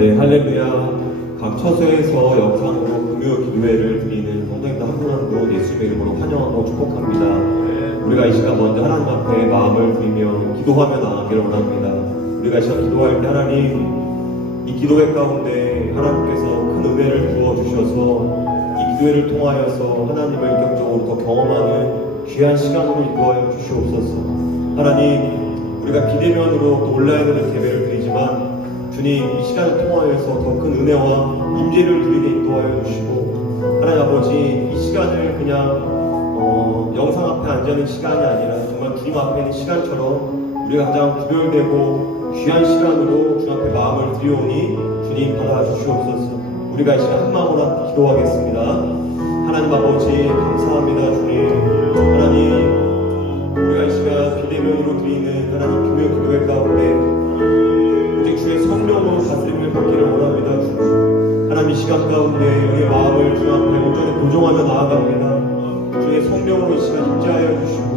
네, 할렐루야. 각 처소에서 영상으로 금요 기도회를 드리는 성도님들 한 분 한 분 예수님의 이름으로 환영하고 축복합니다. 우리가 이 시간 먼저 하나님 앞에 마음을 드리며 기도하며 나아가기를 원합니다. 우리가 이 시간 기도할 때 하나님, 이 기도회 가운데 하나님께서 큰 은혜를 부어주셔서 이 기도회를 통하여서 하나님을 인격적으로 더 경험하는 귀한 시간으로 인도하여 주시옵소서. 하나님, 우리가 비대면으로 또 온라인으로 예배를 드리지만 주님, 이 시간을 통하여서 더 큰 은혜와 임재를 드리게 인도하여 주시고, 하나님 아버지, 이 시간을 그냥 영상 앞에 앉아있는 시간이 아니라 정말 주님 앞에 있는 시간처럼 우리가 가장 구별되고 귀한 시간으로 주님 앞에 마음을 드리오니 주님 받아주시옵소서. 우리가 이 시간 한 마음으로 기도하겠습니다. 하나님 아버지, 감사합니다. 주님, 하나님, 우리가 이 시간 비대면으로 드리는 하나님 금요 기도회 가운데 주의 성령으로 다스림을 받기를 원합니다. 하나님, 이 시간 가운데 우리의 마음을 주 앞에 온전히 고정하며 나아갑니다. 주의 성령으로 이 시간 임재하여 주시고,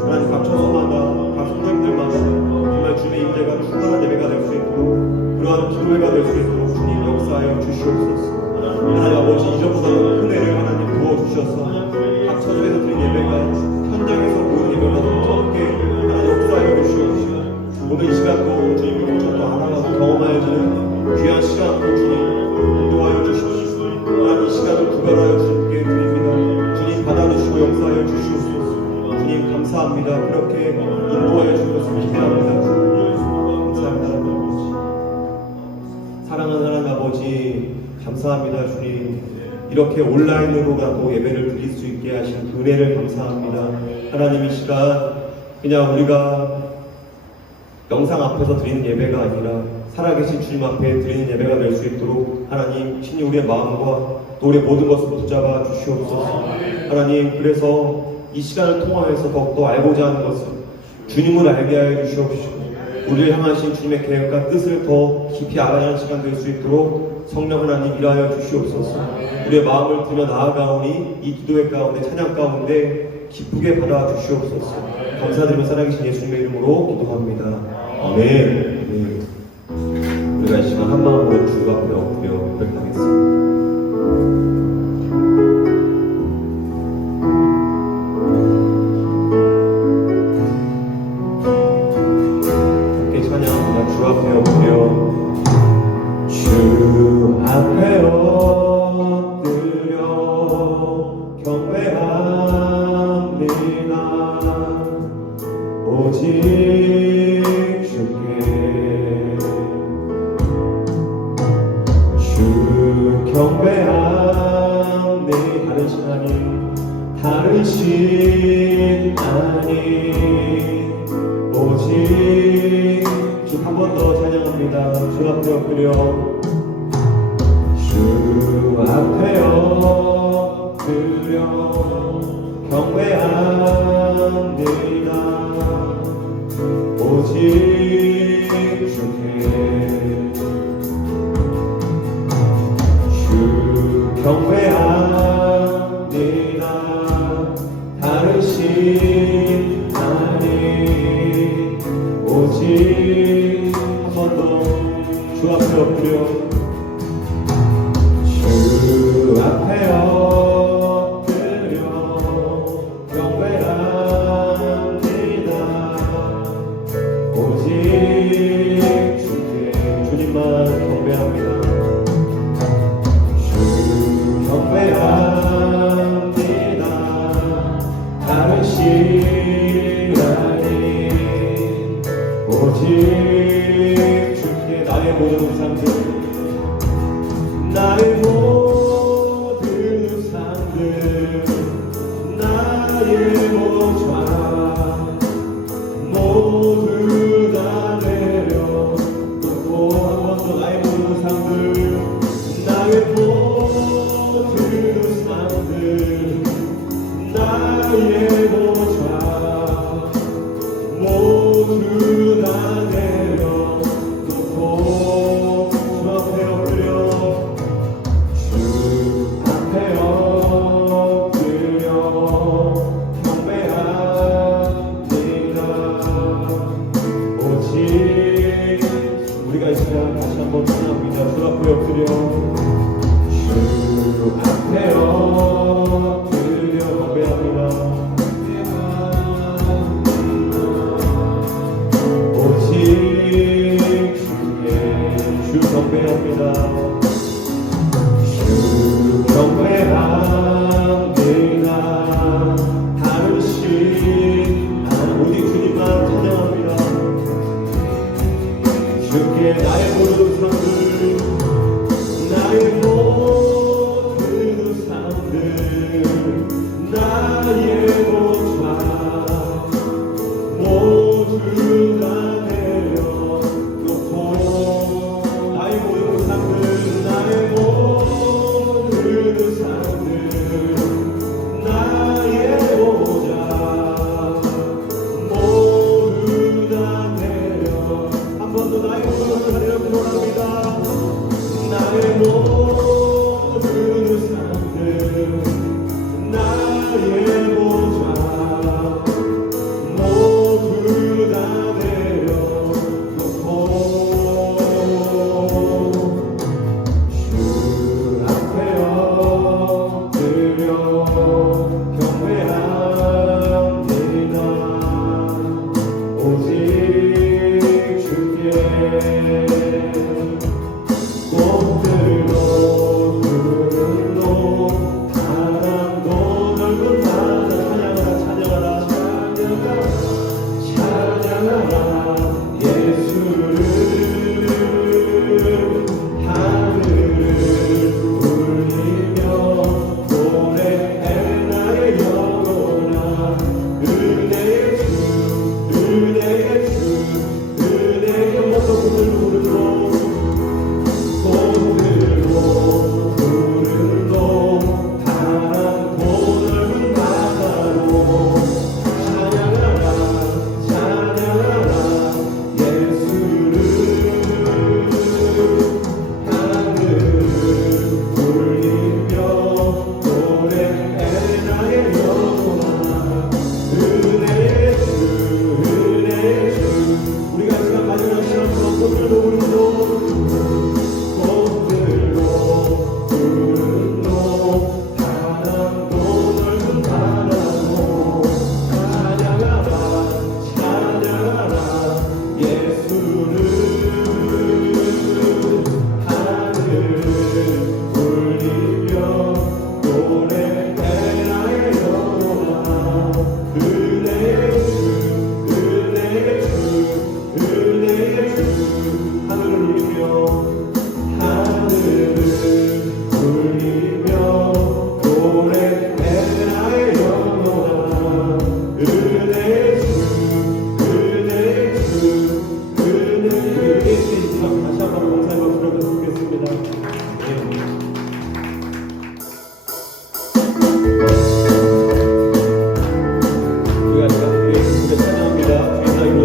하나님 각 처소마다 각 성도님들마다 정말 주의 임재가 충만한 예배가 될 수 있도록, 그러한 기도회가 될 수 있도록 주님 역사하여 주시옵소서. 하나님 아버지, 이전보다 큰 은혜를 하나님 부어주셔서 각 처소에서 드린 예배가 현장에서 보이는 예배보다 더 크게 하나님 역사하여 주시옵소서. 오늘 이 시간도 주님을 더 알아가고 경험하여지는 귀한 시간으로 주님 인도하여 주십시오. 하나님, 이 시간을 구별하여 주님께 드립니다. 주님 받아주시고 역사하여 주시옵소서. 주님 감사합니다. 그렇게 인도하여 주신 것을 기대합니다. 감사합니다. 사랑하는 하나님 아버지, 감사합니다. 주님, 이렇게 온라인으로라도 예배를 드릴 수 있게 하신 그 은혜를 감사합니다. 하나님, 이 시간 그냥 우리가 영상 앞에서 드리는 예배가 아니라 살아계신 주님 앞에 드리는 예배가 될 수 있도록 하나님, 친히 우리의 마음과 또 우리의 모든 것을 붙잡아 주시옵소서. 하나님, 그래서 이 시간을 통하여서 더욱더 알고자 하는 것을 주님을 알게 하여 주시옵시고, 우리를 향하신 주님의 계획과 뜻을 더 깊이 알아가는 시간 될 수 있도록 성령 하나님 일하여 주시옵소서. 우리의 마음을 들여 나아가오니 이 기도회 가운데, 찬양 가운데 기쁘게 받아 주시옵소서. 감사드리며 살아계신 예수님의 이름으로 기도합니다. 아멘. 우리가 이 시간 한 마음으로 주 앞에 엎드려 고백하겠습니다. 함께 찬양합니다. 주 앞에 엎드려, 주 앞에 엎드려 경배합니다. 오직 주께 주 경배함. 내 다른 신 아닌, 다른 신 아닌 오직 주. 한 번 더 찬양합니다. 주 앞에 엎드려, 주 앞에 엎드려 경배합니다. 오직 주께 주 경배합니다. 다른 신 아닌 오직. 한 번 더 주 앞에 엎드려, 주 앞에 엎드려 경배합니다. 오직 주께. 주님만 경배합니다. 주 경배합니다. 다른 신 아닌 오직 주께. 나의 모든 삶들, 나의 모든 우상들, 나의 모자 모두 다 내려놓고, 한 번 더 나의 모든 우상들, 나의 모든 우상들, 나의 모자 모두 다 내려놓고 주 앞에 엎드려, 다시 한번 찬양합니다. 주 앞에 엎드려 주 앞에 엎드려 경배합니다. 오직 주께 주 경배합니다. 주 경배합니다. 다르신 나는 오직 주님만 찬양합니다. 주께 나의 모든 삶들 나의 모든 삶들 나의 모자 모두 다 내려놓고 나의 모든 삶들 나의 모든 삶들 나의 모자 모두 다 내려 한 번 더 나의 모든 삶을 내려놓습니다. 나의 모든 삶들 나의 모자 모두 다 내려놓고 주 앞에 엎드려 경배합니다. 오직 주께 꽃들로 푸른로 바람도 넓은 바다 찬양하라 찬양하라 예수를 하늘을 울리며 노래해 나의 영혼아 은혜의 주 은혜의 주 은혜의 모든 꽃들로 꽃들로 푸른로 바람도 넓은 바다로 찬양하라 찬양하라 예수를 하늘을 울리며 노래해 나의 영혼아 은혜의 주 은혜의 주 우리가 지금 마지막 시간처럼 꽃들로 부르고 꽃들로 푸른로 바람도 넓은 바다로 찬양하라 찬양하라 예수를 하늘을 울리며 노래해 나의 영혼아 은혜의 주 은혜의 주 은혜의 주 하늘을 울리며 하늘을 울리며 노래해 나의 영혼아 은혜의 주 은혜의 주 은혜의 주 다시 한번 감사의 박수로 부르겠습니다. 우리가 함께 주님을 찬양합니다. 주의 나이로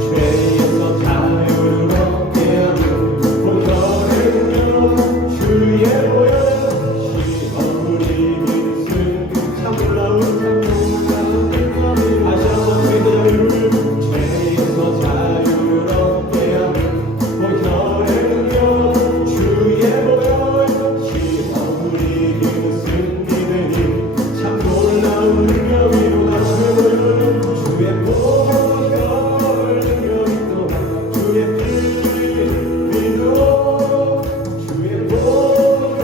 죄에서 자유를 얻게 하는 보혈의 능력 주의 보혈 시험을 이긴 승 참 놀라운 다시 한번 죄에서 자유를 얻게 하는 보혈의 능력 주의 보혈 시험을 이긴 승리는 힘참 놀라운 능력이로다 주의 보혈 주의 보혈 능력이 또한 주의 믿어 주의 보혈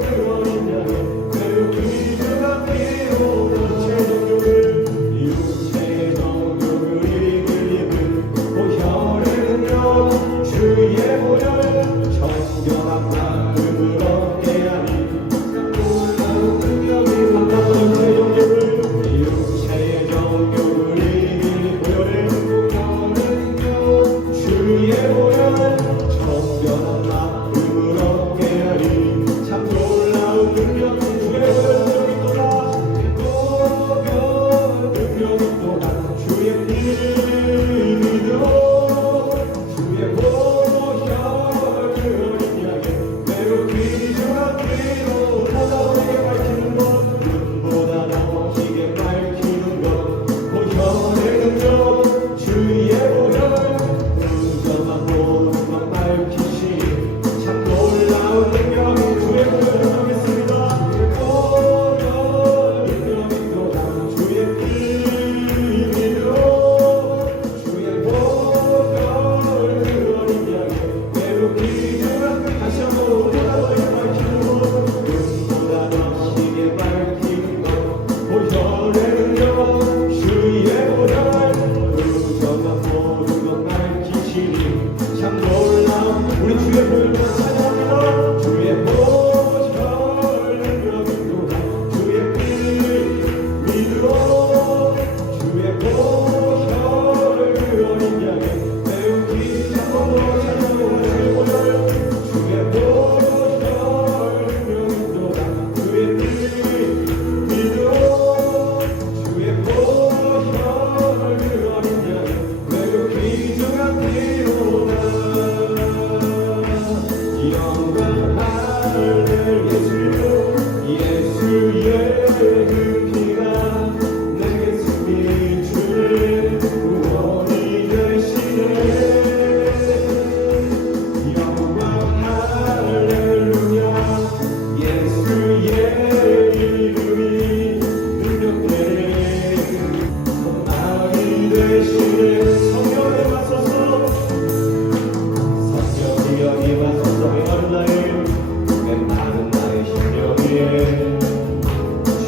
그원인 향해 그 기주가 피우는 최종교를 이웃의 정교를 이기는 보혈의 능력 주의 보혈 정결한 마음을 얻게 하니 참 놀라운 능력이 반갑던 최종교를 이웃의 정교를 이기는 보혈의 능력 주의 보혈 정결한 마음을 얻게 하니 참 놀라운 능력 주의 보혈 능력이 또다 보혈 능력이 또다 주의 믿어 주의 보혈 참 놀라운 우리 주의 보혈로 찬양합니다. 주의 보혈 능력으로 주의 피 믿으러 주의 보혈 그 어린 양의 매우 깊은 몸으로 찬양하는 주의 보혈 주의 보혈 능력으로 주의 피 믿으러 주의 보혈 그 어린 양의 매우 귀중한 피로다. 영광 할렐루야 예수의 그 피가 내게 승리 주는 구원이 되시네. 영광 할렐루야 예수의 이름이 능력되네. 소망이 되시네. 성령에 맞서서 성령이 여기 맞서서 메마른 나의 메마른 나의 심령 위에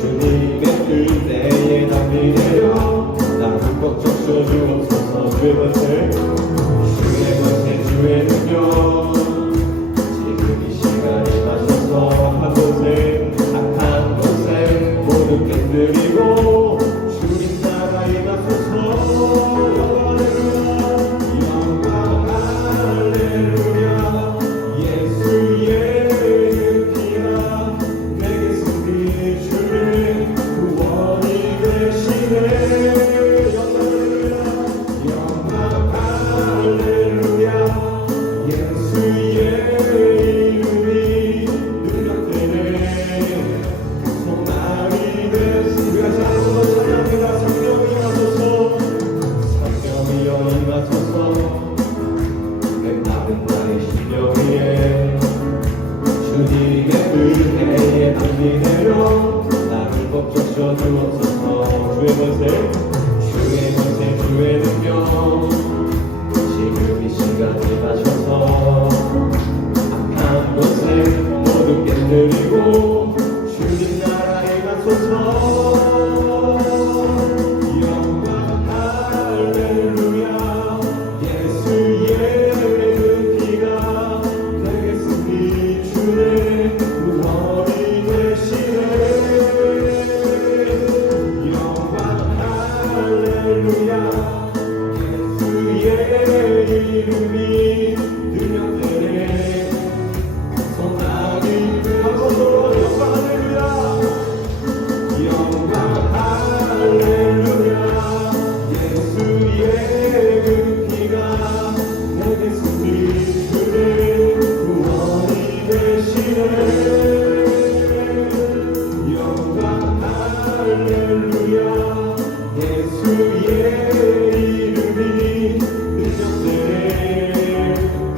주님의 은혜에 담비 내려 나를 꼭 적셔주옵소서. 주의 권세 주의 권세 주의 능력 지금 이 시간이 마셔서 악한 곳에 악한 곳에 모두 깨뜨리고 주님 나라 임하소서. 영광 할렐루야 예수의 피가 내게 승리 주는 구원이 되시네. 영광 할렐루야 예수의 이름이 능력되네. 소망이 되시네. 우리가 한번 찬양합니다. 성령이 임하소서. 성령이 임하소서. 메마른 나의 심령 위에 주님의 은혜에 담비 내려 나를 꼭 적셔주옵소서. 주의 권세 주의 권세 주의 능력 지금 이 시간에 마셔서 악한 곳에 모두 깨뜨리고 주님 나라에 가소서. 영광 할렐루야 예수의 피가 내게 승리 주네 구원이 되시네. 영광 할렐루야 예수의 이름이 능력되네. 소망이 되어서 영광 할렐루야 영광 할렐루야 예수의 그 피가 내게 승리 주네 구원이 되시네. 영광 할렐루야 예수의 이름이 능력되네.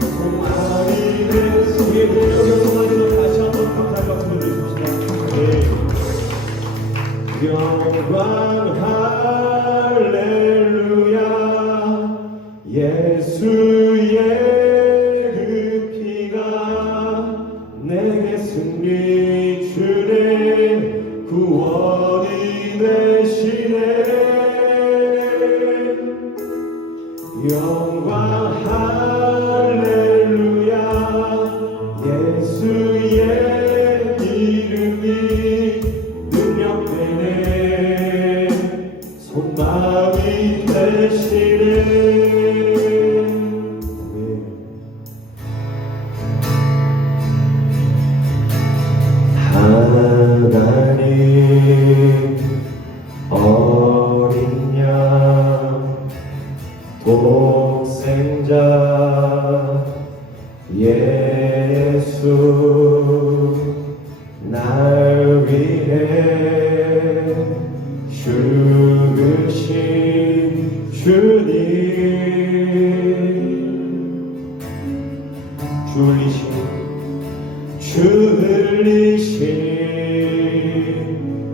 소망이 되시네. 소망이 다시 한번 감사의 박수 드리십시다. 영광 할렐루야 예수의 그 피가 내게 승리 주네 구원이 되시네. 영광 할렐루야 예수의 이름이 능력되네. 소망이 되시네. 하나님 어린 양 독생자 예수 날 위해 죽으신 주님 줄리신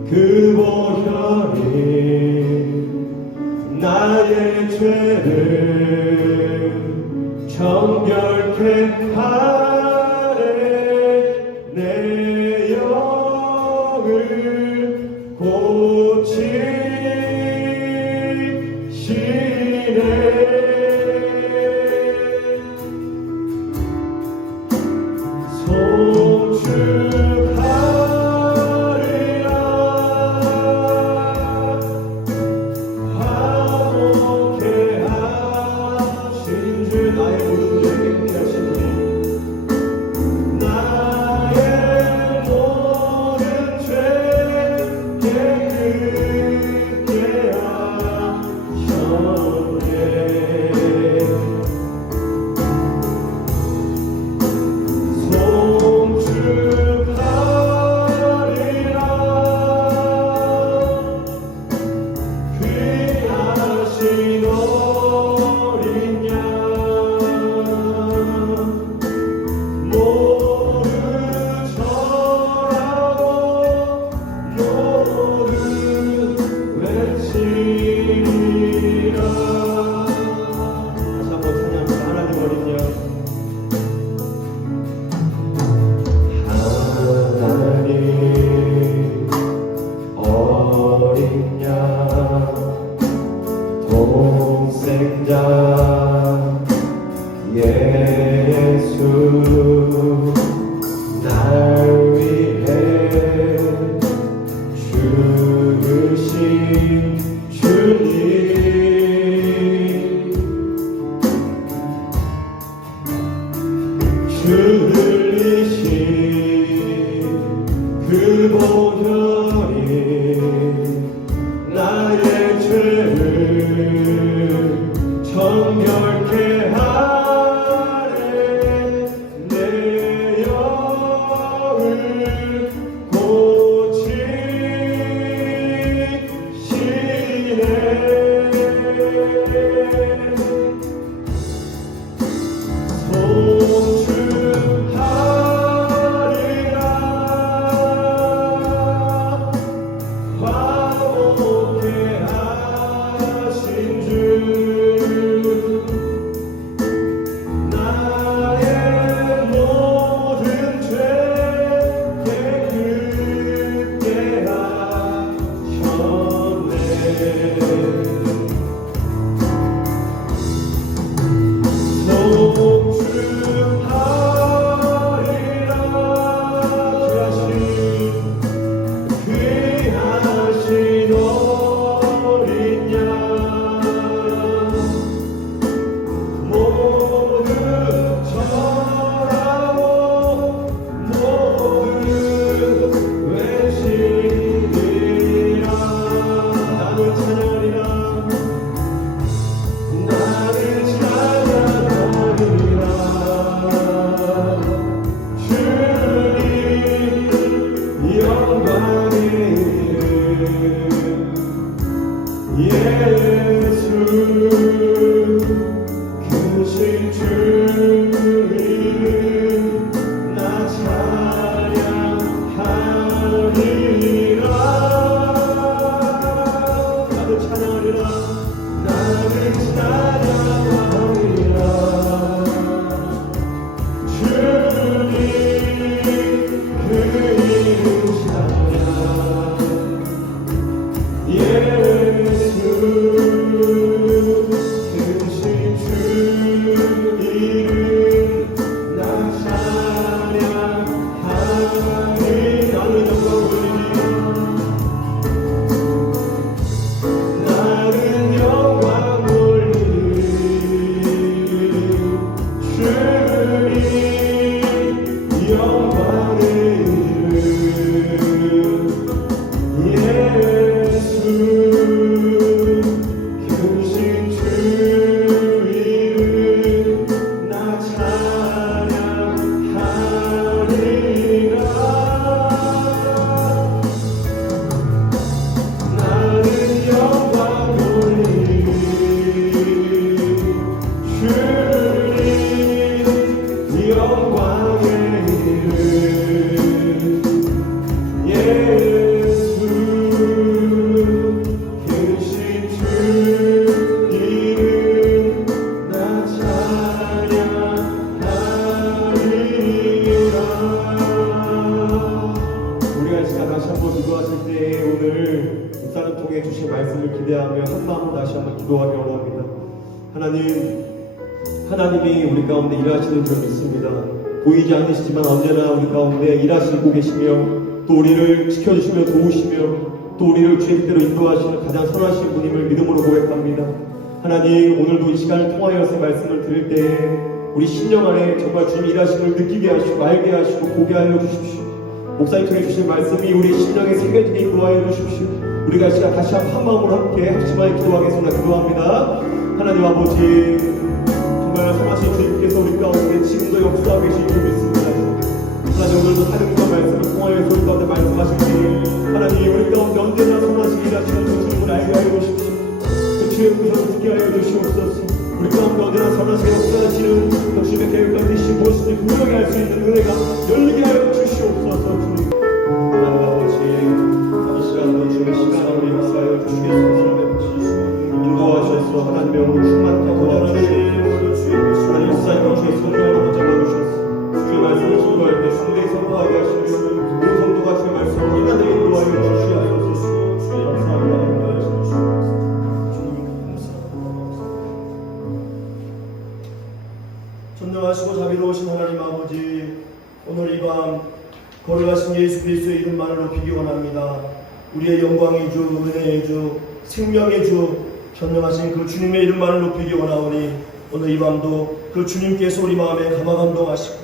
그 보혈이 나의 죄를 정결케 하네. 내 영을 고치시네. 하나님이 우리 가운데 일하시는 줄 믿습니다. 보이지 않으시지만 언제나 우리 가운데 일하시고 계시며 또 우리를 지켜주시며 도우시며 또 우리를 주의 뜻대로 인도하시는 가장 선하신 분임을 믿음으로 고백합니다. 하나님, 오늘도 이 시간을 통하여서 말씀을 들을 때에 우리 심령 안에 정말 주님 일하심을 느끼게 하시고 알게 하시고 보게 하여 주십시오. 목사님 통해 주신 말씀이 우리 심령에 새겨지게 인도하여 주십시오. 우리가 이 시간 다시 한 마음으로 함께 합심하여 기도하겠습니다. 기도합니다. 하나님 아버지, 정말 선하신 주님께서 우리 가운데 지금도 역사하고 계신 줄 믿습니다. 하나님, 오늘도 하나님과 말씀을 통하여서 우리 가운데 말씀하시니 하나님, 우리 가운데 언제나 선하신 일하시는 그 주님을 알게 하여 주십시오. 그 주의 구성을 듣게 하여 주시옵소서. 우리 가운데 언제나 선하시게 역사하시는 그 주님의 계획과 뜻이 무엇인지 분명히 알 수 있는 은혜가 열리게 하여 주시옵소서. 주님, 하나님 아버지, 이 시간도 주의 시간을 우리 역사하여 주시겠소서. 인도하셔서 하나님의 오늘 충만케 도와주시옵소서. 하나님 역사님 주의 성령으로 잡아주셔서 주의 말씀을 증거할 때 상대히 선포하게 하시며 모든 성도가 주의 말씀을 인하되게 인도하여 주시옵소서. 감사합니다. 전능하시고 자비로우신 하나님 아버지, 오늘 이 밤 거룩하신 예수 그리스도의 이름만을 높이기 원합니다. 우리의 영광의 주, 은혜의 주, 생명의 주, 전능하신 그 주님의 이름만을 높이기 원하오니 오늘 이 밤도 그 주님께서 우리 마음에 감화감동하시고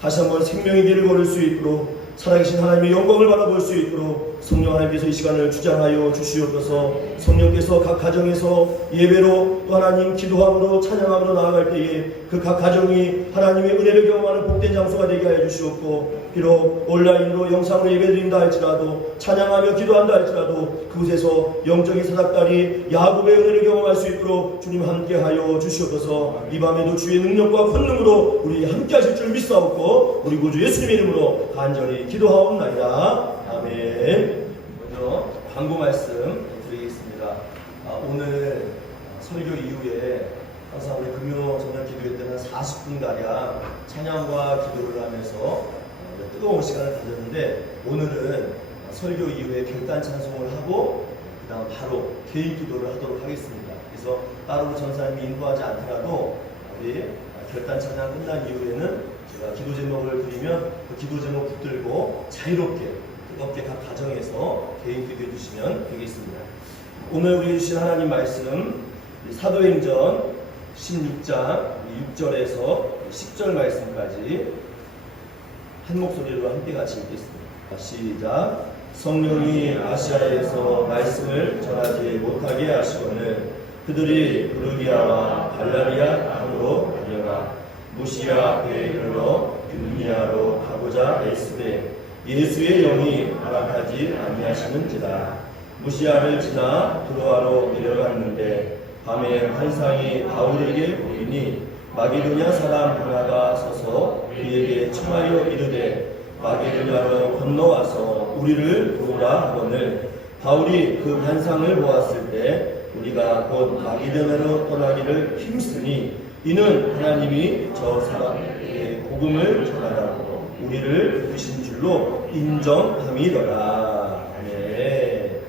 다시 한번 생명의 길을 걸을 수 있도록 살아계신 하나님의 영광을 바라볼 수 있도록 성령 하나님께서 이 시간을 주장하여 주시옵소서. 성령께서 각 가정에서 예배로 또 하나님 기도함으로 찬양함으로 나아갈 때에 그 각 가정이 하나님의 은혜를 경험하는 복된 장소가 되게 하여 주시옵고, 비록 온라인으로 영상으로 예배드린다 할지라도 찬양하며 기도한다 할지라도 그곳에서 영적인 사닥다리 야곱의 은혜를 경험할 수 있도록 주님 함께하여 주시옵소서. 이 밤에도 주의 능력과 권능으로 우리 함께 하실 줄 믿사옵고 우리 구주 예수님의 이름으로 간절히 기도하옵나이다. 아멘. 먼저 광고 말씀 드리겠습니다. 오늘 설교 이후에 항상 우리 금요 저녁 기도회 때는 40분가량 찬양과 기도를 하면서 뜨거운 시간을 가졌는데, 오늘은 설교 이후에 결단 찬송을 하고 그 다음 바로 개인 기도를 하도록 하겠습니다. 그래서 따로 전사님이 인도하지 않더라도 우리 결단 찬양 끝난 이후에는 제가 기도 제목을 드리면 그 기도 제목 붙들고 자유롭게 뜨겁게 각 가정에서 개인 기도해 주시면 되겠습니다. 오늘 우리 주신 하나님 말씀 사도행전 16장 6절에서 10절 말씀까지 한 목소리로 함께 같이 읽겠습니다. 시작. 성령이 아시아에서 말씀을 전하지 못하게 하시거늘 그들이 부르기아와 갈라리아 땅으로 달려가 무시아 배에 이르러 뷰니아로 가고자 애쓰되 예수의 영이 허락하지 아니하시는지라. 무시아를 지나 드로아로 내려갔는데 밤에 환상이 바울에게 보이니 마게도냐 사람 하나가 서서 그에게 청하여 이르되 마게도냐로 건너와서 우리를 도우라 하거늘 바울이 그 환상을 보았을 때 우리가 곧 마게도냐로 떠나기를 힘쓰니 이는 하나님이 저 사람에게 복음을 전하라고 우리를 부르신 줄로 인정함이더라. 아멘.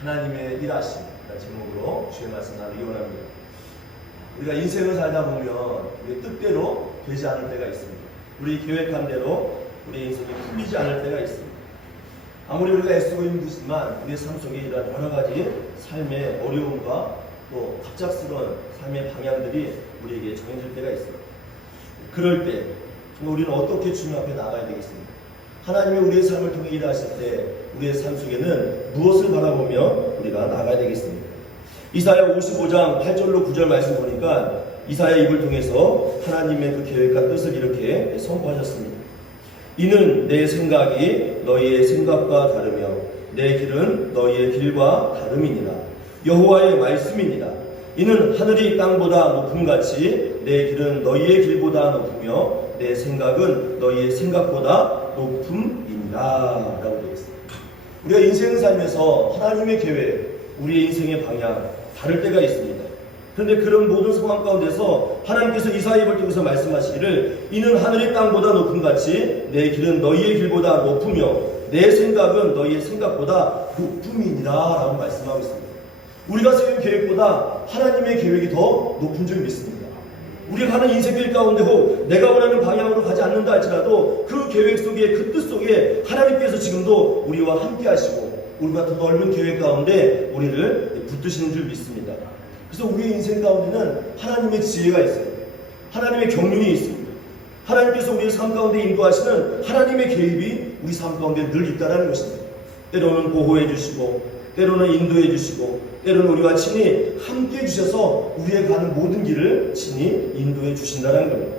하나님의 일하심 제목으로 주의 말씀 나누기 원합니다. 우리가 인생을 살다 보면 우리 뜻대로 되지 않을 때가 있습니다. 우리 계획한 대로 우리 인생이 풀리지 않을 때가 있습니다. 아무리 우리가 애쓰고 힘들지만 우리의 삶 속에 이런 여러 가지 삶의 어려움과 또 갑작스러운 삶의 방향들이 우리에게 정해질 때가 있습니다. 그럴 때 우리는 어떻게 주님 앞에 나가야 되겠습니까? 하나님이 우리의 삶을 통해 일하실 때 우리의 삶 속에는 무엇을 바라보며 우리가 나가야 되겠습니까? 이사야 55장 8절로 9절 말씀 보니까 이사야 입을 통해서 하나님의 그 계획과 뜻을 이렇게 선포하셨습니다. 이는 내 생각이 너희의 생각과 다르며 내 길은 너희의 길과 다름이니라. 여호와의 말씀이니라. 이는 하늘이 땅보다 높음같이 내 길은 너희의 길보다 높으며 내 생각은 너희의 생각보다 높음이니라. 라고 되어 있습니다. 우리가 인생을 살면서 하나님의 계획, 우리의 인생의 방향 다를 때가 있습니다. 그런데 그런 모든 상황 가운데서 하나님께서 이사야를 통해서 말씀하시기를 이는 하늘이 땅보다 높음같이 내 길은 너희의 길보다 높으며 내 생각은 너희의 생각보다 높음이니라 라고 말씀하고 있습니다. 우리가 세운 계획보다 하나님의 계획이 더 높은 줄 믿습니다. 우리가 가는 인생길 가운데 혹 내가 원하는 방향으로 가지 않는다 할지라도 그 계획 속에 그 뜻 속에 하나님께서 지금도 우리와 함께 하시고 우리가 더 넓은 계획 가운데 우리를 붙드시는 줄 믿습니다. 그래서 우리의 인생 가운데는 하나님의 지혜가 있어요. 하나님의 경륜이 있습니다. 하나님께서 우리의 삶 가운데 인도하시는 하나님의 개입이 우리 삶 가운데 늘 있다는 것입니다. 때로는 보호해 주시고 때로는 인도해 주시고 때로는 우리와 친히 함께 해주셔서 우리의 가는 모든 길을 친히 인도해 주신다는 겁니다.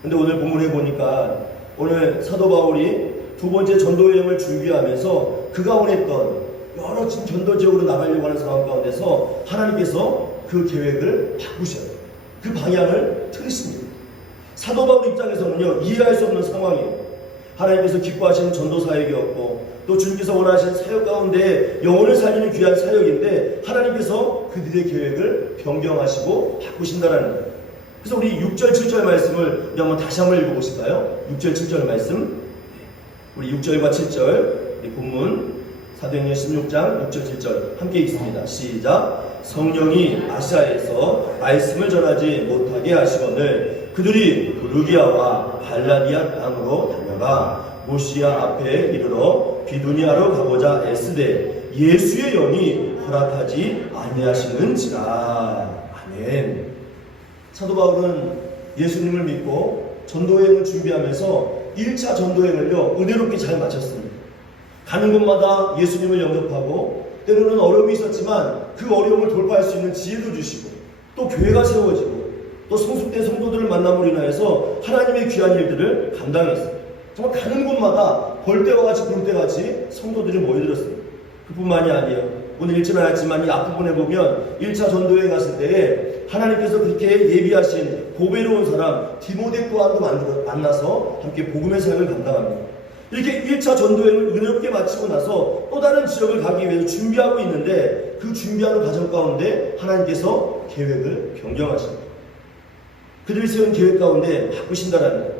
근데 오늘 본문에 보니까 오늘 사도 바울이 두 번째 전도 여행을 준비하면서 그가 원했던 여러 전도 지역으로 나가려고 하는 상황 가운데서 하나님께서 그 계획을 바꾸셔요. 그 방향을 틀으십니다. 사도 바울 입장에서는요, 이해할 수 없는 상황이에요. 하나님께서 기뻐하시는 전도 사역이었고 또 주님께서 원하시는 사역 가운데 영혼을 살리는 귀한 사역인데 하나님께서 그들의 계획을 변경하시고 바꾸신다라는 거예요. 그래서 우리 6절 7절 말씀을 우리 한번 다시 한번 읽어보실까요? 6절 7절 말씀, 우리 6절과 7절 본문 사도행전 16장 6절 7절 함께 읽습니다. 시작. 성령이 아시아에서 말씀을 전하지 못하게 하시거늘 그들이 부르기아와 갈라디아 땅으로 다녀가 모시아 앞에 이르러 비두니아로 가고자 애쓰되 예수의 영이 허락하지 아니하시는지라. 아멘. 사도 바울은 예수님을 믿고 전도여행을 준비하면서 1차 전도여행을요 은혜롭게 잘 마쳤습니다. 가는 곳마다 예수님을 영접하고 때로는 어려움이 있었지만 그 어려움을 돌파할 수 있는 지혜도 주시고 또 교회가 세워지고 또 성숙된 성도들을 만남으로 인하여서 하나님의 귀한 일들을 감당했습니다. 정말 가는 곳마다 벌떼와 같이 굴떼같이 성도들이 모여들었습니다. 그뿐만이 아니에요. 오늘 읽지는 않았지만 이 앞부분에 보면 1차 전도여행 갔을 때에 하나님께서 그렇게 예비하신 고배로운 사람 디모데 또한도 만나서 함께 복음의 사역을 감당합니다. 이렇게 1차 전도여행을 은혜롭게 마치고 나서 또 다른 지역을 가기 위해서 준비하고 있는데 그 준비하는 과정 가운데 하나님께서 계획을 변경하십니다. 그들이 세운 계획 가운데 바꾸신다라는 거예요.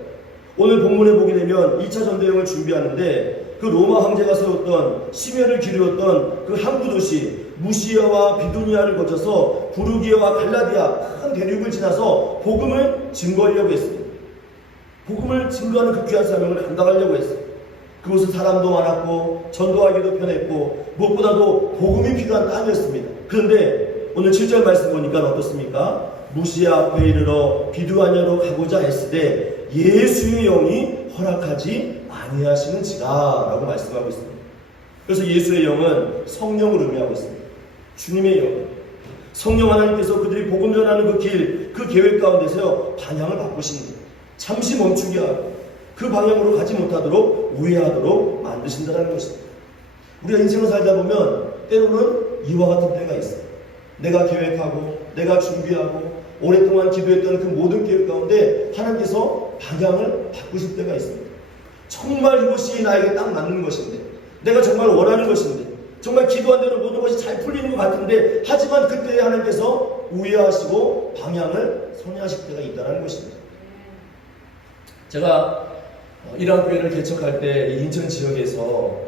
오늘 본문에 보게 되면 2차 전도여행을 준비하는데 그 로마 황제가 세웠던 심혈을 기울였던 그 항구 도시 무시아와 비두니아를 거쳐서 부르기아와 갈라디아 큰 대륙을 지나서 복음을 증거하려고 했습니다. 복음을 증거하는 그 귀한 사명을 감당하려고 했어요. 그곳은 사람도 많았고 전도하기도 편했고 무엇보다도 복음이 필요한 땅이었습니다. 그런데 오늘 7절 말씀 보니까 어떻습니까? 무시아 앞에 이르러 비두아니아로 가고자 애쓰되 예수의 영이 허락하지 아니하시는지라 라고 말씀하고 있습니다. 그래서 예수의 영은 성령을 의미하고 있습니다. 주님의 영, 성령 하나님께서 그들이 복음 전하는 그 길, 그 계획 가운데서 방향을 바꾸십니다. 잠시 멈추게 하고 그 방향으로 가지 못하도록 우회하도록 만드신다는 것입니다. 우리가 인생을 살다 보면 때로는 이와 같은 때가 있어요. 내가 계획하고 내가 준비하고 오랫동안 기도했던 그 모든 계획 가운데 하나님께서 방향을 바꾸실 때가 있습니다. 정말 이것이 나에게 딱 맞는 것인데 내가 정말 원하는 것인데 정말 기도한 대로 모든 것이 잘 풀리는 것 같은데 하지만 그때 하나님께서 우회하시고 방향을 선회하실 때가 있다는 것입니다. 제가 일왕교회를 개척할 때 인천 지역에서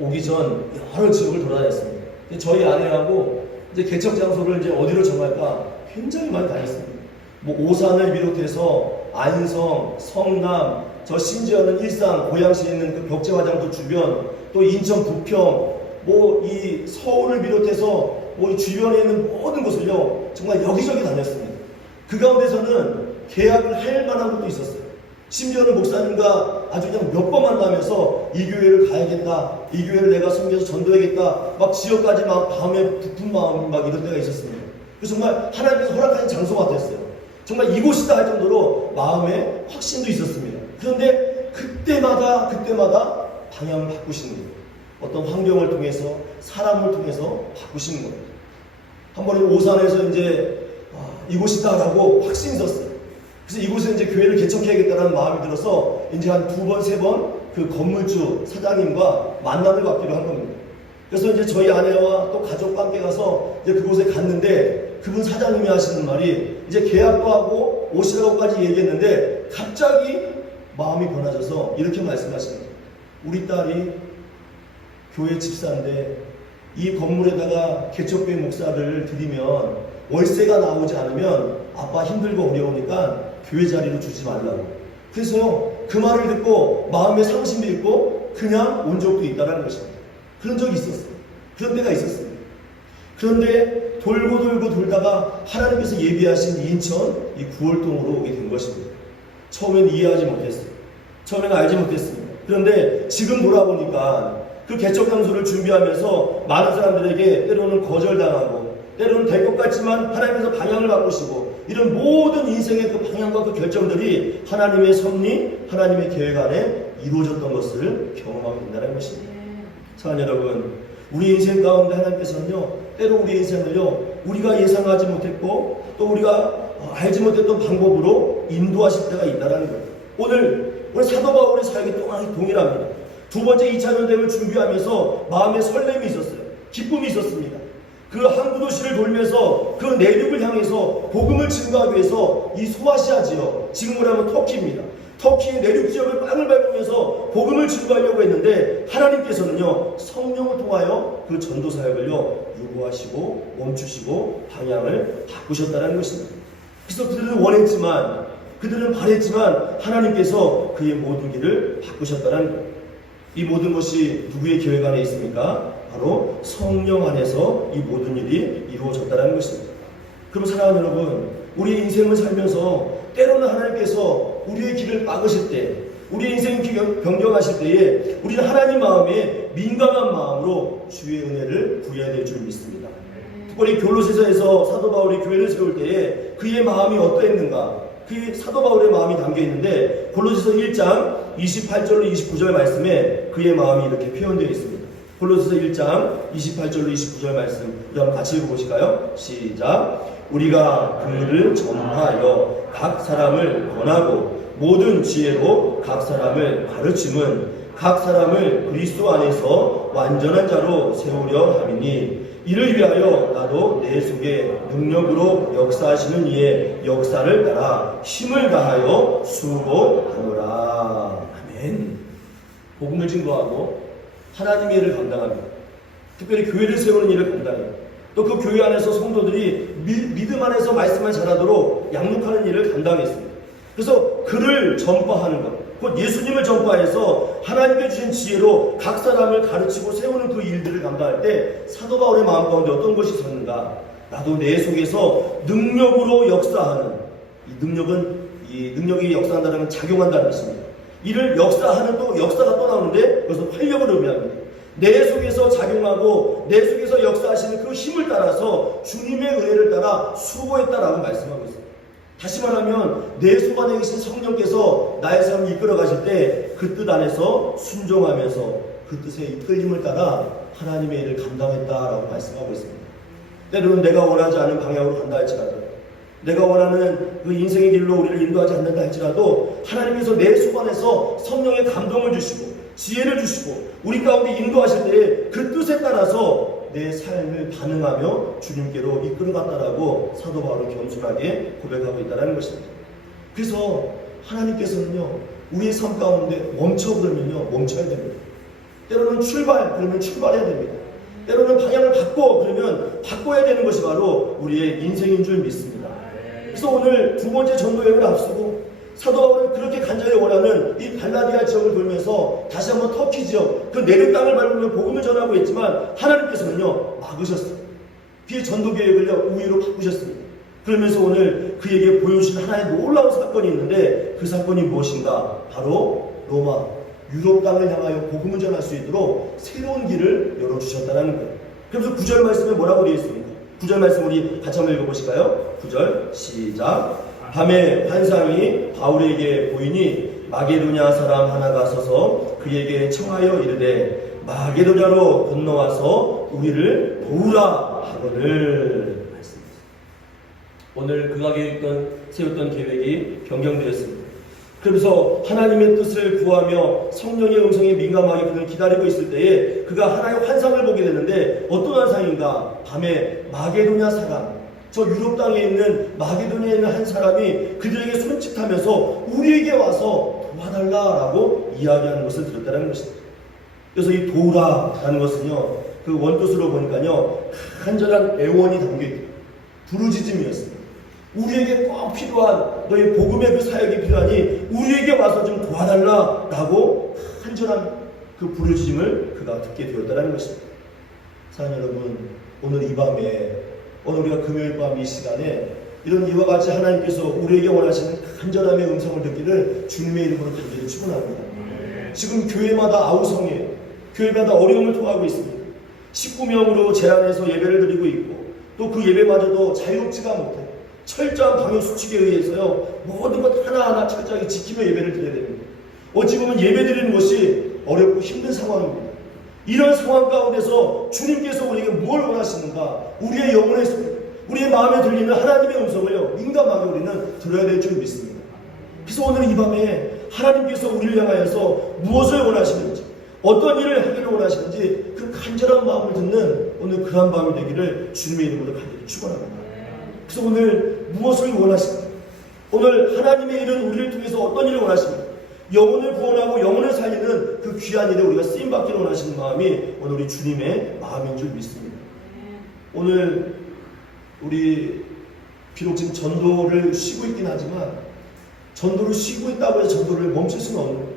오기 전 여러 지역을 돌아다녔습니다. 저희 아내하고 이제 개척 장소를 이제 어디로 정할까 굉장히 많이 다녔습니다. 뭐 오산을 비롯해서 안성, 성남, 저 심지어는 일산, 고양시에 있는 그 벽제화장도 주변, 또 인천 부평, 뭐 이 서울을 비롯해서 뭐 이 주변에 있는 모든 곳을요 정말 여기저기 다녔습니다. 그 가운데서는 계약을 할 만한 것도 있었어요. 심지어는 목사님과 아주 그냥 몇 번 만나면서 이 교회를 가야겠다, 이 교회를 내가 섬겨서 전도해야겠다, 막 지역까지 막 마음에 부푼 마음 막 이런 때가 있었습니다. 그래서 정말 하나님께서 허락하신 장소 같았어요. 정말 이곳이다 할 정도로 마음에 확신도 있었습니다. 그런데 그때마다 방향을 바꾸시는 거예요. 어떤 환경을 통해서 사람을 통해서 바꾸시는 거예요. 한 번은 오산에서 이제 이곳이다라고 확신이 있었어요. 그래서 이곳에 이제 교회를 개척해야겠다는 마음이 들어서 이제 한 2번, 3번 그 건물주 사장님과 만남을 갖기로 한 겁니다. 그래서 이제 저희 아내와 또 가족과 함께 가서 이제 그곳에 갔는데 그분 사장님이 하시는 말이 이제 계약도 하고 오시라고까지 얘기했는데 갑자기 마음이 변하셔서 이렇게 말씀하시는 거예요. 우리 딸이 교회 집사인데 이 건물에다가 개척교회 목사를 드리면 월세가 나오지 않으면 아빠 힘들고 어려우니까 교회 자리로 주지 말라고. 그래서요, 그 말을 듣고 마음에 상심이 있고 그냥 온 적도 있다는 것입니다. 그런 적이 있었어요. 그런 때가 있었습니다. 그런데 돌고 돌다가 하나님께서 예비하신 인천 이 구월동으로 오게 된 것입니다. 처음엔 이해하지 못했어요. 처음엔 알지 못했습니다. 그런데 지금 돌아보니까 그 개척 장소를 준비하면서 많은 사람들에게 때로는 거절당하고 때로는 될 것 같지만 하나님께서 방향을 바꾸시고 이런 모든 인생의 그 방향과 그 결정들이 하나님의 섭리, 하나님의 계획 안에 이루어졌던 것을 경험하게 된다는 것입니다. 사랑하는 여러분, 우리 인생 가운데 하나님께서는요, 때로 우리 인생을요, 우리가 예상하지 못했고 또 우리가 알지 못했던 방법으로 인도하실 때가 있다는 거예요. 오늘 사도 바울의 사역이 동일합니다. 두 번째 2차 전쟁을 준비하면서 마음에 설렘이 있었어요. 기쁨이 있었습니다. 그 항구 도시를 돌면서 그 내륙을 향해서 복음을 증거하기 위해서 이 소아시아 지역, 지금으로 하면 터키입니다. 터키의 내륙 지역을 빵을 밟으면서 복음을 증거하려고 했는데 하나님께서는요, 성령을 통하여 그 전도 사역을요, 유보하시고 멈추시고 방향을 바꾸셨다는 것입니다. 그래서 그들은 원했지만, 그들은 바랬지만 하나님께서 그의 모든 길을 바꾸셨다는 거예요. 이 모든 것이 누구의 계획 안에 있습니까? 바로 성령 안에서 이 모든 일이 이루어졌다는 것입니다. 그럼 사랑하는 여러분, 우리의 인생을 살면서 때로는 하나님께서 우리의 길을 막으실 때, 우리의 인생을 변경하실 때에 우리는 하나님 마음에 민감한 마음으로 주의 은혜를 구해야 될 줄 믿습니다. 특별히 골로새서에서 사도 바울이 교회를 세울 때에 그의 마음이 어떠했는가, 그 사도 바울의 마음이 담겨 있는데 골로새서 1장 28절로 29절 말씀에 그의 마음이 이렇게 표현되어 있습니다. 골로새서 1장 28절로 29절 말씀 우리 한번 같이 읽어보실까요? 시작. 우리가 그를 전파하여 각 사람을 권하고 모든 지혜로 각 사람을 가르침은 각 사람을 그리스도 안에서 완전한 자로 세우려 함이니 이를 위하여 나도 내 속에 능력으로 역사하시는 이의 역사를 따라 힘을 다하여 수고하노라. 아멘. 복음을 증거하고 하나님의 일을 감당합니다. 특별히 교회를 세우는 일을 감당해요. 또 그 교회 안에서 성도들이 믿음 안에서 말씀을 전하도록 양육하는 일을 감당했습니다. 그래서 그를 전파하는 것, 곧 예수님을 전파해서 하나님께 주신 지혜로 각 사람을 가르치고 세우는 그 일들을 감당할 때 사도 바울의 마음 가운데 어떤 것이 있었는가? 나도 내 속에서 능력으로 역사하는, 이 능력이 역사한다는 건 작용한다는 것입니다. 이를 역사하는 또 역사가 또 나오는데 그것은 활력을 의미합니다. 내 속에서 작용하고 내 속에서 역사하시는 그 힘을 따라서 주님의 은혜를 따라 수고했다라고 말씀하고 있습니다. 다시 말하면 내 속 안에 계신 성령께서 나의 삶을 이끌어 가실 때 그 뜻 안에서 순종하면서 그 뜻의 이끌림을 따라 하나님의 일을 감당했다라고 말씀하고 있습니다. 때로는 내가 원하지 않은 방향으로 간다 할지라도, 내가 원하는 그 인생의 길로 우리를 인도하지 않는다 할지라도 하나님께서 내 속 안에서 성령의 감동을 주시고 지혜를 주시고 우리 가운데 인도하실 때에 그 뜻에 따라서 내 삶을 반응하며 주님께로 이끌어갔다라고 사도 바울은 겸손하게 고백하고 있다는 것입니다. 그래서 하나님께서는요, 우리의 삶 가운데 멈춰 그러면요, 멈춰야 됩니다. 때로는 그러면 출발해야 됩니다. 때로는 방향을 바꿔 그러면 바꿔야 되는 것이 바로 우리의 인생인 줄 믿습니다. 그래서 오늘 두 번째 전도 여행을 앞두고 사도 바울은 그렇게 간절히 원하는 이 갈라디아 지역을 돌면서 다시 한번 터키 지역 그 내륙 땅을 밟으며 복음을 전하고 있지만 하나님께서는요, 막으셨어요. 그의 전도 계획을요, 우위로 바꾸셨습니다. 그러면서 오늘 그에게 보여주신 하나의 놀라운 사건이 있는데 그 사건이 무엇인가? 바로 로마, 유럽 땅을 향하여 복음을 전할 수 있도록 새로운 길을 열어주셨다는 거예요. 그래서 9절 말씀에 뭐라고 되어 있습니까? 9절 말씀 우리 같이 한번 읽어보실까요? 9절 시작. 밤에 환상이 바울에게 보이니 마게도냐 사람 하나가 서서 그에게 청하여 이르되 마게도냐로 건너와서 우리를 도우라 하거늘. 오늘 그가 세웠던 계획이 변경되었습니다. 그러면서 하나님의 뜻을 구하며 성령의 음성에 민감하게 그는 기다리고 있을 때에 그가 하나의 환상을 보게 되는데 어떤 환상인가? 밤에 마게도냐 사람, 저 유럽 땅에 있는 마게도냐에 있는 한 사람이 그들에게 손짓하면서 우리에게 와서 도와달라라고 이야기하는 것을 들었다는 것입니다. 그래서 이 도우라라는 것은요, 그 원뜻으로 보니까요, 간절한 애원이 담겨있고 부르짖음이었습니다. 우리에게 꼭 필요한 너희 복음의 그 사역이 필요하니 우리에게 와서 좀 도와달라라고 간절한 그 부르짖음을 그가 듣게 되었다는 것입니다. 사랑하는 여러분, 오늘 이 밤에 오늘 우리가 금요일 밤 이 시간에 이런 이와 같이 하나님께서 우리에게 원하시는 간절함의 음성을 듣기를 주님의 이름으로 간절히 축원합니다. 지금 교회마다 아우성이에요. 교회마다 어려움을 통하고 있습니다. 19명으로 제한해서 예배를 드리고 있고 또 그 예배마저도 자유롭지가 못해 철저한 방역 수칙에 의해서요 모든 것 하나하나 철저하게 지키며 예배를 드려야 됩니다. 어찌 보면 예배 드리는 것이 어렵고 힘든 상황입니다. 이런 상황 가운데서 주님께서 우리에게 뭘 원하시는가, 우리의 영혼의 소리, 우리의 마음에 들리는 하나님의 음성을요 민감하게 우리는 들어야 될 줄 믿습니다. 그래서 오늘 이 밤에 하나님께서 우리를 향하여서 무엇을 원하시는지, 어떤 일을 하기를 원하시는지 그 간절한 마음을 듣는 오늘 그러한 밤이 되기를 주님의 이름으로 간절히 축원합니다. 그래서 오늘 무엇을 원하십니까? 오늘 하나님의 일은 우리를 통해서 어떤 일을 원하십니까? 영혼을 구원하고 영혼을 살리는 그 귀한 일에 우리가 쓰임받기를 원하시는 마음이 오늘 우리 주님의 마음인 줄 믿습니다. 오늘 우리 비록 지금 전도를 쉬고 있긴 하지만 전도를 쉬고 있다고 해서 전도를 멈출 수는 없는 거예요.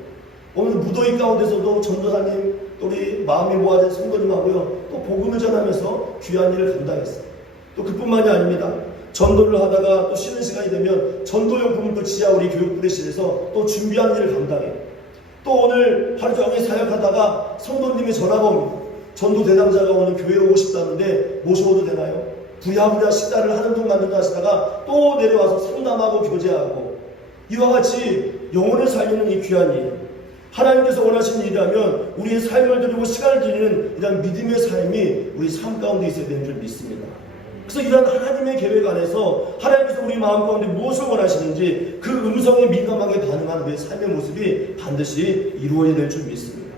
오늘 무더위 가운데서도 전도사님 또 우리 마음이 모아진 성도님하고요 또 복음을 전하면서 귀한 일을 감당했어요. 또 그뿐만이 아닙니다. 전도를 하다가 또 쉬는 시간이 되면 전도용품을 또 지하 우리 교육부대실에서 또 준비한 일을 감당해요. 또 오늘 하루 종일 사역하다가 성도님의 전화가 옵니다. 전도 대상자가 오늘 교회에 오고 싶다는데 모셔도 되나요? 부랴부랴 식사를 하는 동 만든 동 하시다가 또 내려와서 상담하고 교제하고 이와 같이 영혼을 살리는 이 귀한 일, 하나님께서 원하시는 일이라면 우리의 삶을 드리고 시간을 드리는 이런 믿음의 삶이 우리 삶 가운데 있어야 되는 줄 믿습니다. 그래서 이런 하나님의 계획 안에서 하나님께서 우리 마음 가운데 무엇을 원하시는지 그 음성에 민감하게 반응하는 우리의 삶의 모습이 반드시 이루어져야 될 줄 믿습니다.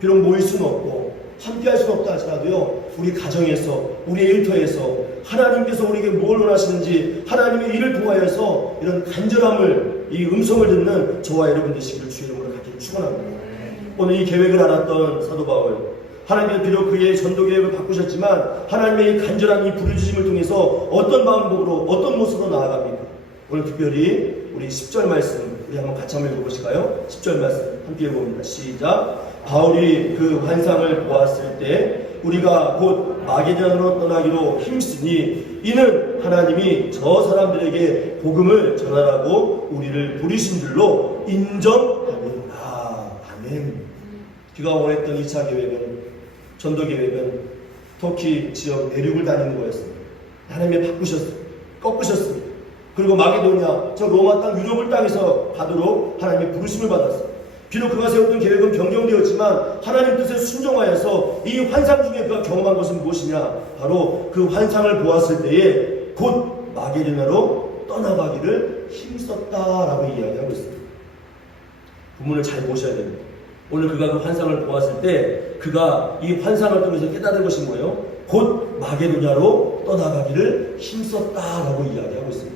비록 모일 수는 없고 함께 할 수는 없다 할지라도요 우리 가정에서 우리 일터에서 하나님께서 우리에게 뭘 원하시는지 하나님의 일을 통하여서 이런 간절함을 이 음성을 듣는 저와 여러분 되시기를 주의 이름으로 간절히 축원합니다. 오늘 이 계획을 알았던 사도 바울, 하나님께서 비록 그의 전도 계획을 바꾸셨지만 하나님의 이 간절한 이 부르짖음을 통해서 어떤 방법으로 어떤 모습으로 나아갑니까? 오늘 특별히 우리 10절 말씀 우리 한번 같이 한번 읽어보실까요? 10절 말씀 함께 읽어봅니다. 시작. 바울이 그 환상을 보았을 때 우리가 곧 마게도냐로 떠나기로 힘쓰니 이는 하나님이 저 사람들에게 복음을 전하라고 우리를 부르신 줄로 인정하노라. 아멘. 그가 원했던 2차 계획은, 전도 계획은 터키 지역 내륙을 다니는 거였습니다. 하나님이 바꾸셨어요. 꺾으셨습니다. 그리고 마게도냐, 저 로마 땅, 유럽을 땅에서 가도록 하나님의 부르심을 받았어요. 비록 그가 세웠던 계획은 변경되었지만 하나님 뜻에 순종하여서 이 환상 중에 그가 경험한 것은 무엇이냐? 바로 그 환상을 보았을 때에 곧 마게도냐로 떠나가기를 힘썼다라고 이야기하고 있습니다. 부문을 잘 보셔야 됩니다. 오늘 그가 그 환상을 보았을 때 그가 이 환상을 통해서 깨달은 것이 뭐예요? 곧 마게도냐로 떠나가기를 힘썼다라고 이야기하고 있습니다.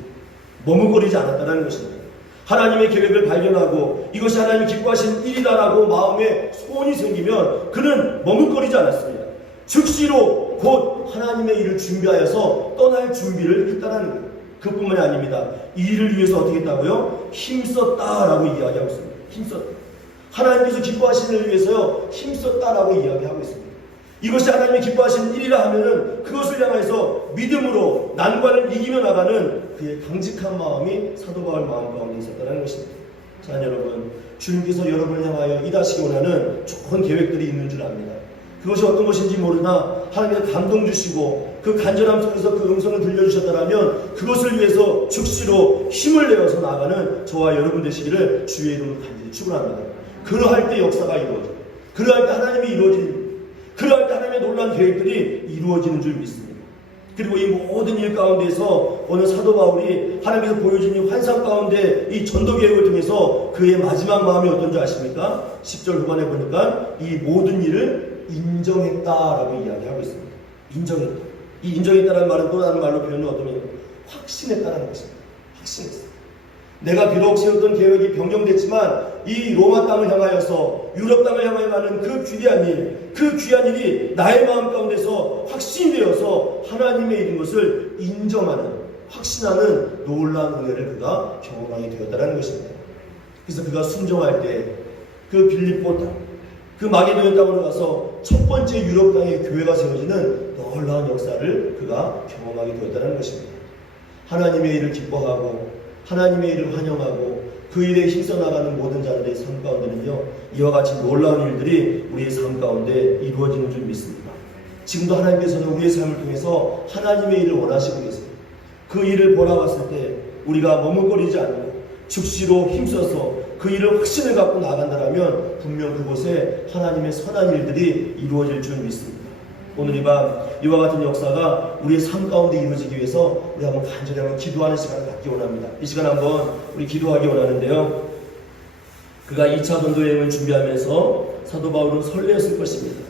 머뭇거리지 않았다는 것입니다. 하나님의 계획을 발견하고 이것이 하나님이 기뻐하신 일이다라고 마음에 소원이 생기면 그는 머뭇거리지 않았습니다. 즉시로 곧 하나님의 일을 준비하여서 떠날 준비를 했다는 거예요. 그뿐만이 아닙니다. 이 일을 위해서 어떻게 했다고요? 힘썼다라고 이야기하고 있습니다. 힘썼다. 하나님께서 기뻐하신 일을 위해서요 힘썼다라고 이야기하고 있습니다. 이것이 하나님이 기뻐하신 일이라 하면은 그것을 향해서 믿음으로 난관을 이기며 나가는 그의 강직한 마음이 사도 바울 마음 가운데 있었다는 것입니다. 자, 여러분, 주님께서 여러분을 향하여 이다시기 원하는 좋은 계획들이 있는 줄 압니다. 그것이 어떤 것인지 모르나 하나님께서 감동 주시고 그 간절함 속에서 그 음성을 들려주셨다면 그것을 위해서 즉시로 힘을 내어서 나가는 저와 여러분 되시기를 주의 이름으로 간절히 축원합니다. 그러할 때 역사가 이루어져요. 그러할 때 하나님이 이루어지는, 그러할 때 하나님의 놀라운 계획들이 이루어지는 줄 믿습니다. 그리고 이 모든 일 가운데서 오늘 사도 바울이 하나님께서 보여준 이 환상 가운데 이 전도 계획을 통해서 그의 마지막 마음이 어떤 줄 아십니까? 10절 후반에 보니까 이 모든 일을 인정했다라고 이야기하고 있습니다. 인정했다. 이 인정했다라는 말은 또 다른 말로 표현은 어떤 의미입니까? 확신했다라는 것입니다. 확신했어요. 내가 비록 세웠던 계획이 변경됐지만 이 로마 땅을 향하여서 유럽 땅을 향하여 가는 그 귀한 일, 그 귀한 일이 나의 마음 가운데서 확신이 되어서 하나님의 일인 것을 인정하는, 확신하는 놀라운 은혜를 그가 경험하게 되었다는 것입니다. 그래서 그가 순종할 때 그 빌립보 땅, 그 마게도냐 땅으로 가서 첫 번째 유럽 땅에 교회가 세워지는 놀라운 역사를 그가 경험하게 되었다는 것입니다. 하나님의 일을 기뻐하고 하나님의 일을 환영하고 그 일에 힘써 나가는 모든 자들의 삶 가운데는요, 이와 같이 놀라운 일들이 우리의 삶 가운데 이루어지는 줄 믿습니다. 지금도 하나님께서는 우리의 삶을 통해서 하나님의 일을 원하시고 계십니다. 그 일을 보라봤을 때 우리가 머뭇거리지 않고 즉시로 힘써서 그 일을 확신을 갖고 나간다면 분명 그곳에 하나님의 선한 일들이 이루어질 줄 믿습니다. 오늘 이 밤 이와 같은 역사가 우리의 삶 가운데 이루어지기 위해서 우리 한번 간절히 한번 기도하는 시간을 갖기 원합니다. 이 시간 한번 우리 기도하기 원하는데요, 그가 2차 전도 여행을 준비하면서 사도 바울은 설레었을 것입니다.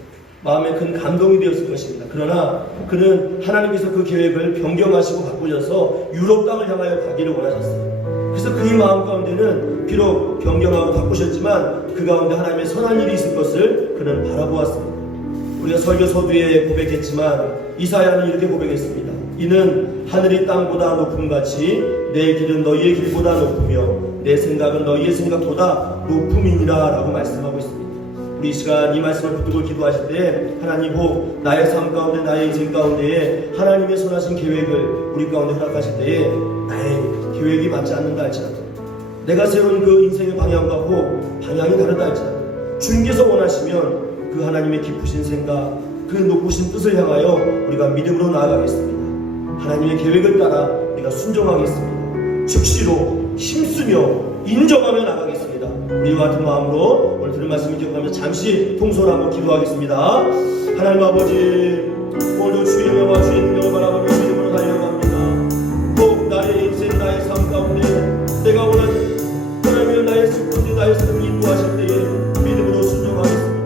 마음에 큰 감동이 되었을 것입니다. 그러나 그는 하나님께서 그 계획을 변경하시고 바꾸셔서 유럽 땅을 향하여 가기를 원하셨어요. 그래서 그의 마음 가운데는 비록 변경하고 바꾸셨지만 그 가운데 하나님의 선한 일이 있을 것을 그는 바라보았습니다. 우리가 설교 서두에 고백했지만 이사야는 이렇게 고백했습니다. 이는 하늘이 땅보다 높음같이 내 길은 너희의 길보다 높으며 내 생각은 너희의 생각보다 높음이니라 라고 말씀하고 있습니다. 우리 이 시간 이 말씀을 붙들고 기도하실 때 하나님 혹 나의 삶 가운데 나의 인생 가운데에 하나님의 선하신 계획을 우리 가운데 허락하실 때에 나의 계획이 맞지 않는다 할지라도 내가 세운 그 인생의 방향과 혹 방향이 다르다 할지라도 주님께서 원하시면 그 하나님의 깊으신 생각, 그 높으신 뜻을 향하여 우리가 믿음으로 나아가겠습니다. 하나님의 계획을 따라 우리가 순종하겠습니다. 즉시로 힘쓰며 인정하며 나가겠습니다. 우리와 같은 마음으로 오늘 들은 말씀을 기억하면서 잠시 통솔 한번 기도하겠습니다. 하나님 아버지, 오늘 주의 명과 주의 능력을 바라보며 믿음으로 달려갑니다. 꼭 나의 인생, 나의 삶 가운데 내가 원하는 하나님의 나의 스포츠, 나의 삶을 인도하실 때에 믿음으로 순종하겠습니다.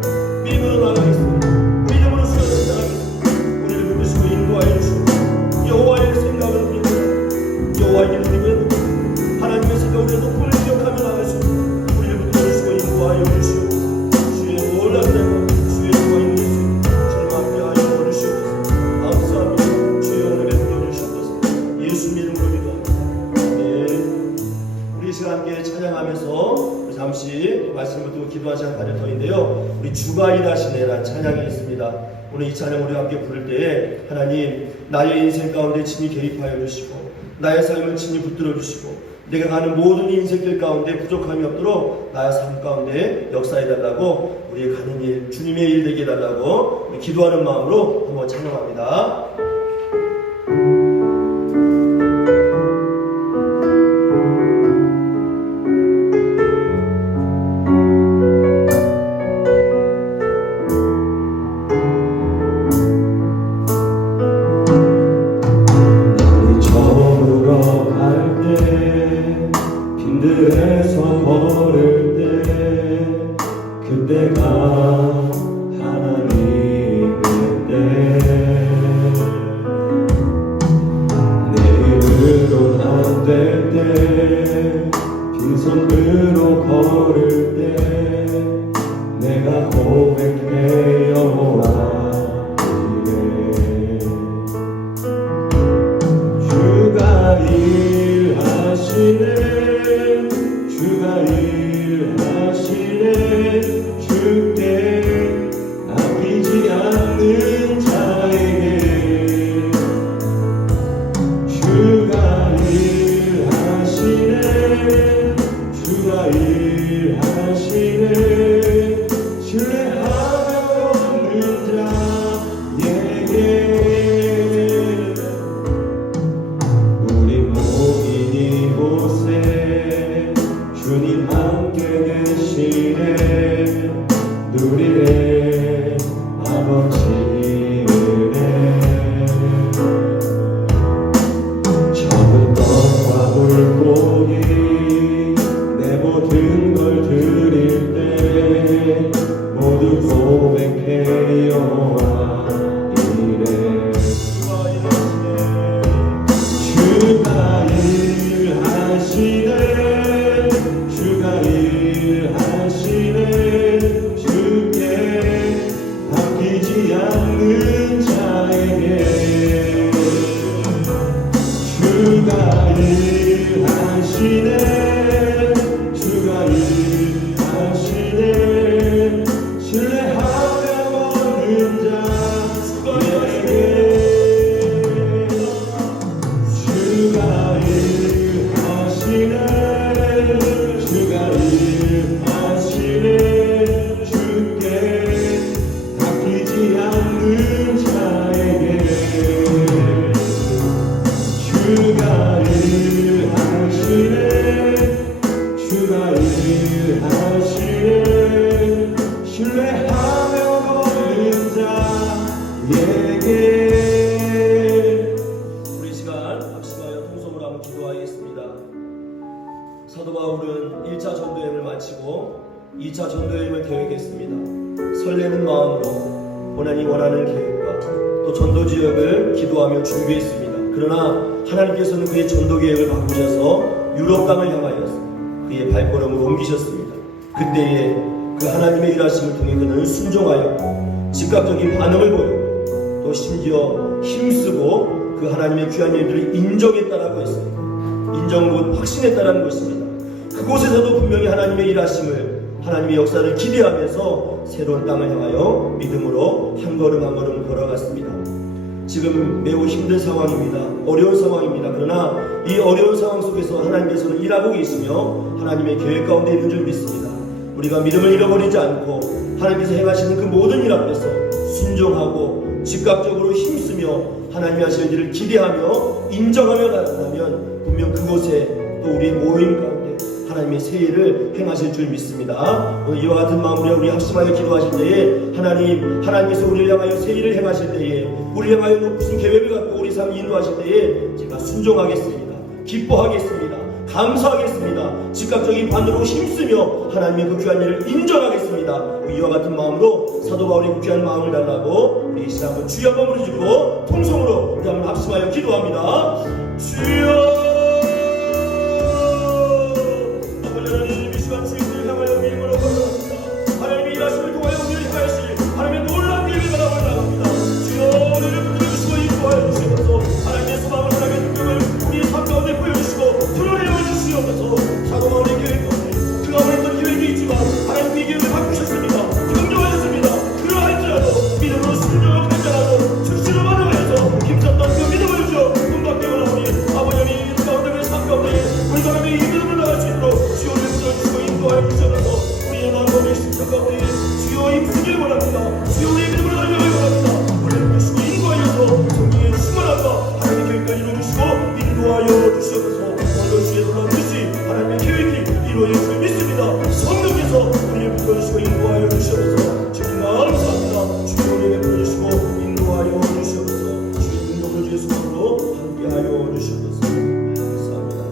믿음으로 나가겠습니다. 믿음으로 순종하겠습니다. 우리를 부르시고 인도하여 주시고 여호와의 생각을 믿고 여호와의 길을 믿고 하나님의 생각을 높음을 기억하며 나가시고 우리를 붙들어주시고 인도하여 주시고 주의 놀라운 영 주의 영광을 주시고 주님 함께하여 주시옵소서. 감사합니다. 주의 오늘에 불러주시옵소서. 예수 이름으로 기도합니다. 네. 우리 이 시간 함께 찬양하면서 잠시 말씀을 듣고 기도한 시간 가질 터인데요, 우리 주가 일하시네라는 찬양이 있습니다. 오늘 이 찬양 우리가 함께 부를 때에 하나님 나의 인생 가운데 친히 개입하여 주시고 나의 삶을 친히 붙들어 주시고 내가 가는 모든 인생길 가운데 부족함이 없도록 나의 삶 가운데 역사해달라고, 우리의 가는 일 주님의 일 되게 해달라고 우리 기도하는 마음으로 한번 찬양합니다. 빈손으로 걸을 때 내가 고백해 여호와 이래 주가 일하시네 주가 일하시네 주께 아끼지 않는 자에게 주가 주가 일하시네 신뢰하며 걷는 자에게 우리 모인 이곳에 주님 함께 계시네 누리네 아버지 은혜 적은 것과 물고기 모든 걸 드릴 때 모두 고백해 여호와 이래 주가 일하시네 주가 일하시네 주께 주가 일하시네 신뢰하며 걷는 자에게. 우리 시간 합심하여 통성으로 한번 기도하겠습니다. 사도 바울은 1차 전도여행을 마치고 2차 전도여행을 계획했습니다. 설레는 마음으로 본인이 원하는 계획과 또 전도 지역을 기도하며 준비했습니다. 그러나 하나님께서는 그의 전도 계획을 바꾸셔서 유럽 땅을 향하여서 그의 발걸음을 옮기셨습니다. 그때에 그 하나님의 일하심을 통해 그는 순종하였고 즉각적인 반응을 보였고 또 심지어 힘쓰고 그 하나님의 귀한 일들을 인정했다라고 했습니다. 인정은 확신했다라는 것입니다. 그곳에서도 분명히 하나님의 일하심을 하나님의 역사를 기대하면서 새로운 땅을 향하여 믿음으로 한 걸음 한 걸음 걸어갔습니다. 지금 매우 힘든 상황입니다. 어려운 상황입니다. 그러나 이 어려운 상황 속에서 하나님께서는 일하고 계시며 하나님의 계획 가운데 있는 줄 믿습니다. 우리가 믿음을 잃어버리지 않고 하나님께서 행하시는 그 모든 일 앞에서 순종하고 즉각적으로 힘쓰며 하나님이 하시는 일을 기대하며 인정하며 나가면 분명 그곳에 또 우리의 모임 가운데 하나님의 새 일을 행하실 줄 믿습니다. 오늘 이와 같은 마음으로 우리 합심하여 기도하실 때에 하나님께서 우리를 향하여 새 일을 행하실 때에 우리를 향하여 높으신 계획을 갖고 우리 삶을 인도하실 때에 제가 순종하겠습니다. 기뻐하겠습니다. 감사하겠습니다. 즉각적인 반응으로 힘쓰며 하나님의 그 귀한 일을 인정하겠습니다. 이와 같은 마음으로 사도 바울의 귀한 마음을 달라고 우리 이 시간 한번 주여 한번 부르짖고 통성으로 우리 한번 합심하여 기도합니다. 주여 하나님 이 시간 주님을 향하여 믿음으로 걸어갑니다. 하나님의 일하심을 통하여 우리를 향하실 하나님의 놀라운 일을 바라보려 나갑니다. 주여 우리를 붙들어주시고 인도하여 주시옵소서. 하나님의 소망을 하나님의 능력을 우리의 삶 가운데 보여주시고 드러내어 주시옵소서. 사도 바울의 계획 가운데 그가 원했던 계획이 있지만 하나님의 계획을 바꾸셨습니다. 긍정하셨습니다. 그러할지라도 믿음으로 순종을 결정하고 즉시로 반응하여서 힘썼던 그 믿음을 주어 꿈밖에 원하오니 아버지 가운데 우리의 삶 가운데 우리 사람의 이 믿음을 나갈 수 있도록 주여 우리를 붙들어주시고 인도하여 주셔서 우리의 마음의 심장 가운데 주여 힘쓰길 원합니다. 주여 우리의 믿음을 알려하길 원합니다. 우리를 붙들으시고 인도하여서 성령의 충만함과 하나님의 계획까지 이루어주시고 인도하여 주시옵소서. 오늘도 주의 놀라운 뜻이 하나님의 계획이 이루어질 줄 믿습니다. 성령께서 우리를 붙들어주시고 인도하여 주시옵소서. 주님 감사합니다. 주여 우리에게 붙들어주시고 인도하여 주시옵소서. 주의 능력으로 주의 수고로 함께하여 주시옵소서. 감사합니다.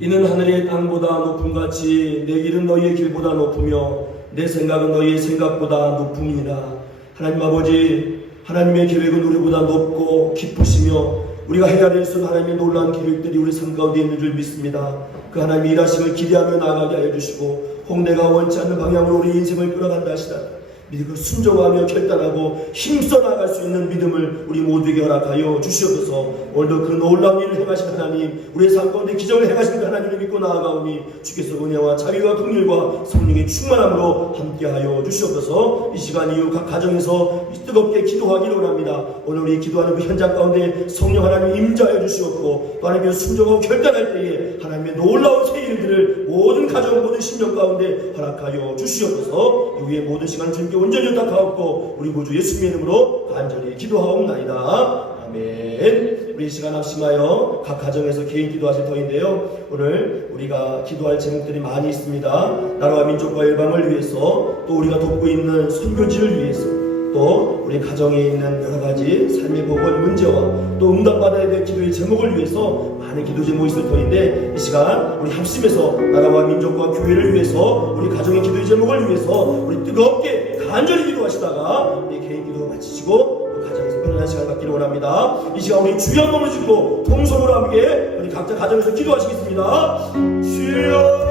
이는 하늘의 땅보다 높음같이 내 길은 너희의 길보다 높으며 내 생각은 너희의 생각보다 높음이니라. 하나님 아버지, 하나님의 계획은 우리보다 높고 깊으시며 우리가 해야 될 수 하나님의 놀라운 계획들이 우리 삶 가운데 있는 줄 믿습니다. 그 하나님의 일하심을 기대하며 나아가게 하여 주시고 혹 내가 원치 않는 방향으로 우리 인생을 끌어간다 하시다 믿음을 순종하며 결단하고 힘써 나갈 수 있는 믿음을 우리 모두에게 허락하여 주시옵소서. 오늘도 그 놀라운 일을 행하신 하나님, 우리의 삶 가운데 기적을 행하신 하나님을 믿고 나아가오니 주께서 은혜와 자비와 긍휼과 성령의 충만함으로 함께하여 주시옵소서. 이 시간 이후 각 가정에서 뜨겁게 기도하기를 원합니다. 오늘 우리 기도하는 그 현장 가운데 성령 하나님 임재하여 주시옵고 또 하나님의 순종하고 결단할 때에 하나님의 놀라운 새 일들을 모든 가정 모든 심령 가운데 허락하여 주시옵소서. 이후에 모든 시간 주님께 온전히 부탁하옵고 우리 구주 예수님의 이름으로 간절히 기도하옵나이다. 아멘. 우리 이 시간 합심하여 각 가정에서 개인 기도하실 터인데요. 오늘 우리가 기도할 제목들이 많이 있습니다. 나라와 민족과 열방을 위해서 또 우리가 돕고 있는 선교지를 위해서 또 우리 가정에 있는 여러 가지 삶의 복원 문제와 또 응답받아야 될 기도의 제목을 위해서 많은 기도 제목이 있을 터인데 이 시간 우리 합심해서 나라와 민족과 교회를 위해서 우리 가정의 기도의 제목을 위해서 우리 뜨겁게 간절히 기도하시다가 우리 개인 기도 마치시고 또 가정에서 편안한 시간 갖기를 원합니다. 이 시간 우리 주여 한번 짓고 통성으로 함께 우리 각자 가정에서 기도하시겠습니다. 주여